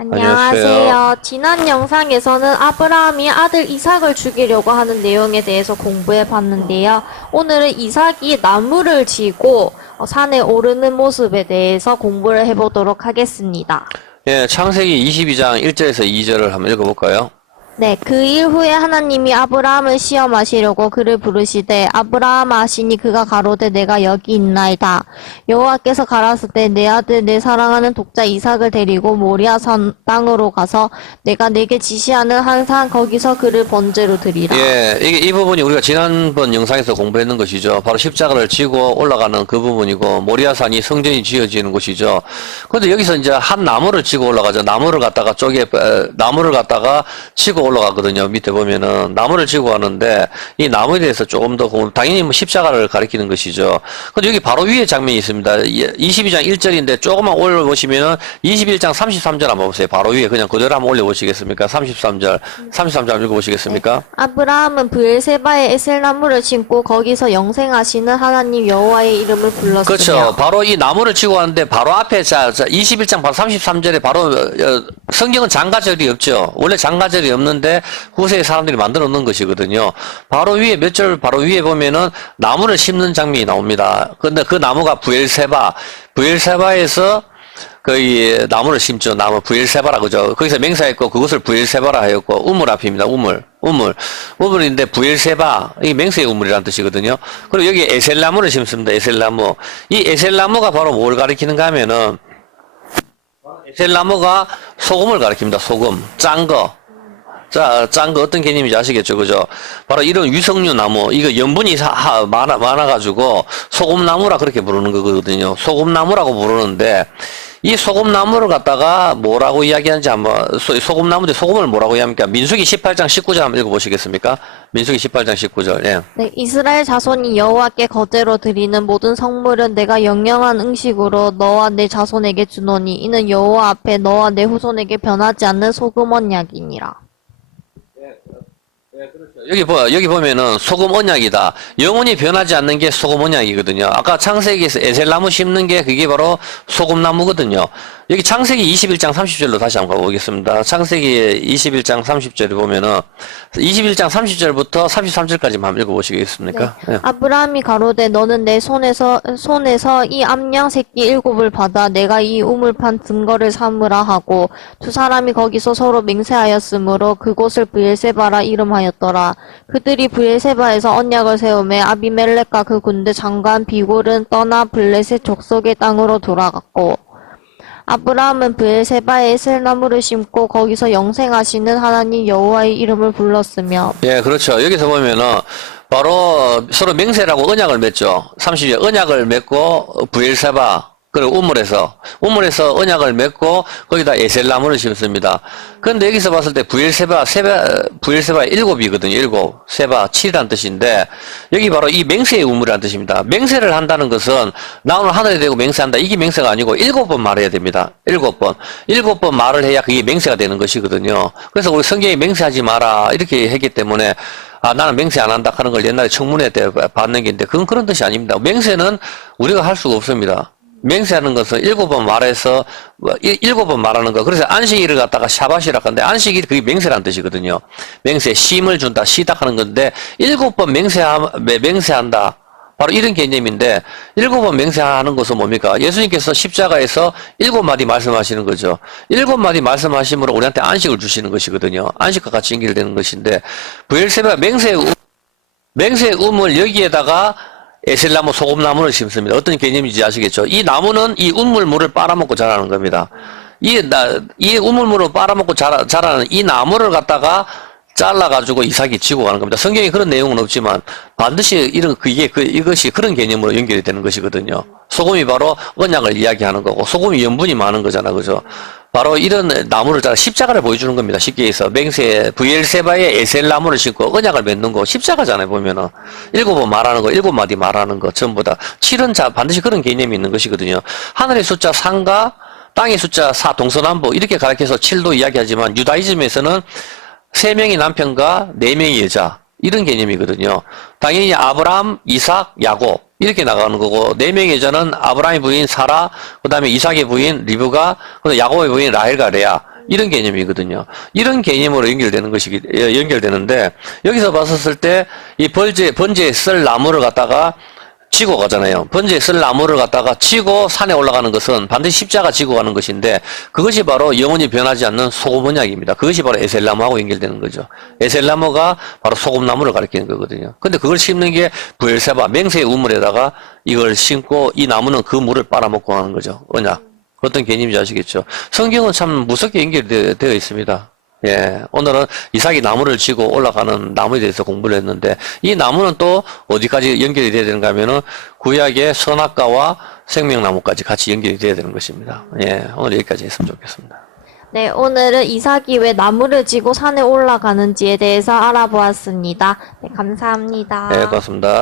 안녕하세요. 지난 영상에서는 아브라함이 아들 이삭을 죽이려고 하는 내용에 대해서 공부해 봤는데요. 오늘은 이삭이 나무를 지고 어, 산에 오르는 모습에 대해서 공부를 해보도록 하겠습니다. 예, 창세기 22장 1절에서 2절을 한번 읽어볼까요? 네, 그 일 후에 하나님이 아브라함을 시험하시려고 그를 부르시되 아브라함 하시니 그가 가로되 내가 여기 있나이다. 여호와께서 가라사대 내 아들 내 사랑하는 독자 이삭을 데리고 모리아 산 땅으로 가서 내가 내게 지시하는 한산 거기서 그를 번제로 드리라. 예, 이게 이 부분이 우리가 지난번 영상에서 공부했는 것이죠. 바로 십자가를 지고 올라가는 그 부분이고 모리아 산이 성전이 지어지는 곳이죠. 그런데 여기서 이제 한 나무를 지고 올라가죠. 나무를 갖다가 에, 나무를 갖다가 치고 올라가거든요. 밑에 보면은 나무를 지고 가는데 이 나무에 대해서 조금 더 공- 당연히 뭐 십자가를 가리키는 것이죠. 근데 여기 바로 위에 장면이 있습니다. 예, 22장 1절인데 조금만 올려 보시면은 21장 33절 한번 보세요. 바로 위에 그냥 그대로 한번 올려 보시겠습니까? 33절. 33절 읽어 보시겠습니까? 아브라함은 브엘세바에 에셀 나무를 심고 거기서 영생하시는 하나님 여호와의 이름을 불렀으며 그렇죠. 바로 이 나무를 치고 왔는데 바로 앞에 자, 자 21장 바로 33절에 바로 어, 어, 성경은 장가절이 없죠. 원래 장가절이 없는 데 후세의 사람들이 만들어 놓은 것이거든요. 바로 위에 몇 절 바로 위에 보면은 나무를 심는 장면이 나옵니다. 근데 그 나무가 부엘세바, 부엘세바에서 거의 나무를 심죠. 나무 부엘세바라 그죠. 거기서 맹사했고 그것을 부엘세바라 하였고 우물 앞입니다. 우물. 우물. 우물인데 부엘세바 이 맹세의 우물이라는 뜻이거든요. 그리고 여기 에셀나무를 심습니다. 에셀나무. 이 에셀나무가 바로 뭘 가리키는가 하면은 에셀나무가 소금을 가리킵니다. 소금. 짠 거. 자, 짠 거 어떤 개념인지 아시겠죠? 그죠? 바로 이런 위성류 나무, 이거 염분이 사- 하- 많아, 많아가지고 소금나무라 그렇게 부르는 거거든요. 소금나무라고 부르는데, 이 소금나무를 갖다가 뭐라고 이야기하는지 한번, 소, 소금나무인데 소금을 뭐라고 이야기합니까? 민수기 18장 19절 한번 읽어보시겠습니까? 민수기 18장 19절, 예. 네, 이스라엘 자손이 여호와께 거제로 드리는 모든 성물은 내가 영영한 응식으로 너와 내 자손에게 주노니 이는 여호와 앞에 너와 내 후손에게 변하지 않는 소금 언약이니라. É, 여기 보, 여기 보면은 소금 언약이다. 영원히 변하지 않는 게 소금 언약이거든요. 아까 창세기에서 에셀나무 심는 게 그게 바로 소금나무거든요. 여기 창세기 21장 30절로 다시 한번 가보겠습니다. 창세기 21장 30절에 보면은 21장 30절부터 33절까지만 한번 읽어보시겠습니까? 예. 아브라함이 가로되 너는 내 손에서 손에서 이 암양 새끼 일곱을 받아 내가 이 우물판 증거를 삼으라 하고 두 사람이 거기서 서로 맹세하였으므로 그곳을 브엘세바라 이름하였더라. 그들이 브엘세바에서 언약을 세우매 아비멜렉과 그 군대 장관 비골은 떠나 블레셋 족속의 땅으로 돌아갔고 아브라함은 브엘세바에 에셀나무를 심고 거기서 영생하시는 하나님 여호와의 이름을 불렀으며 예, 그렇죠. 여기서 보면은 바로 서로 맹세라고 언약을 맺죠. 30절 언약을 맺고 부엘세바 그리고 우물에서 우물에서 언약을 맺고 거기다 에셀나무를 심습니다. 그런데 여기서 봤을 때 부엘세바 세바 부엘세바 일곱이거든요. 일곱 세바 칠이란 뜻인데 여기 바로 이 맹세의 우물이라는 뜻입니다. 맹세를 한다는 것은 나 오늘 하늘에 대고 맹세한다. 이게 맹세가 아니고 일곱 번 말해야 됩니다. 일곱 번 일곱 번 말을 해야 그게 맹세가 되는 것이거든요. 그래서 우리 성경에 맹세하지 마라 이렇게 했기 때문에 아, 나는 맹세 안 한다 하는 걸 옛날에 청문회 때 받는 게 있는데 그건 그런 뜻이 아닙니다. 맹세는 우리가 할 수가 없습니다. 맹세하는 것은 일곱 번 말해서 뭐, 일- 일곱 번 말하는 거. 그래서 안식일을 갖다가 샤바시라 하는데 안식일 그게 맹세라는 뜻이거든요. 맹세 쉼을 준다, 쉬다 하는 건데 일곱 번 맹세하, 매- 맹세한다. 바로 이런 개념인데 일곱 번 맹세하는 것은 뭡니까? 예수님께서 십자가에서 일곱 마디 말씀하시는 거죠. 일곱 마디 말씀하심으로 우리한테 안식을 주시는 것이거든요. 안식과 같이 연결되는 것인데 부엘세바 맹세 우- 맹세 우물 여기에다가 에셀나무 소금나무를 심습니다. 어떤 개념인지 아시겠죠? 이 나무는 이 우물물을 빨아먹고 자라는 겁니다. 이, 나, 이 우물물을 빨아먹고 자라, 자라는 이 나무를 갖다가 잘라가지고 이삭이 지고 가는 겁니다. 성경에 그런 내용은 없지만 반드시 이런, 그게, 그, 이것이 그런 개념으로 연결이 되는 것이거든요. 소금이 바로 언약을 이야기하는 거고, 소금이 염분이 많은 거잖아, 그죠? 바로 이런 나무를 잘 십자가를 보여주는 겁니다. 쉽게 해서 맹세 부엘세바에 에셀 나무를 심고 언약을 맺는 거 십자가잖아요. 보면은 일곱 번 말하는 거, 일곱 마디 말하는 거 전부 다 칠은 자 반드시 그런 개념이 있는 것이거든요. 하늘의 숫자 3과 땅의 숫자 4 동서남북 이렇게 가르쳐서 7도 이야기하지만 유다이즘에서는 세 명의 남편과 네 명의 여자 이런 개념이거든요. 당연히 아브라함, 이삭, 야곱 이렇게 나가는 거고 네 명의 여자는 아브라함의 부인 사라, 그다음에 이삭의 부인 리브가, 그다음 야곱의 부인 라헬과 레아 이런 개념이거든요. 이런 개념으로 연결되는 것이 예, 연결되는데 여기서 봤었을 때이 벌제 번제에 쓸 나무를 갖다가 지고 가잖아요. 번제에 쓸 나무를 갖다가 지고 산에 올라가는 것은 반드시 십자가 지고 가는 것인데 그것이 바로 영원히 변하지 않는 소금 언약입니다. 그것이 바로 에셀나무하고 연결되는 거죠. 에셀나무가 바로 소금나무를 가리키는 거거든요. 근데 그걸 심는 게 부엘세바 맹세의 우물에다가 이걸 심고 이 나무는 그 물을 빨아먹고 하는 거죠. 언약. 어떤 개념인지 아시겠죠? 성경은 참 무섭게 연결되어 있습니다. 예, 오늘은 이삭이 나무를 지고 올라가는 나무에 대해서 공부를 했는데 이 나무는 또 어디까지 연결이 돼야 되는가 하면은 구약의 선악과와 생명나무까지 같이 연결이 돼야 되는 것입니다. 예, 오늘 여기까지 했으면 좋겠습니다. 네, 오늘은 이삭이 왜 나무를 지고 산에 올라가는지에 대해서 알아보았습니다. 네, 감사합니다. 네, 고맙습니다.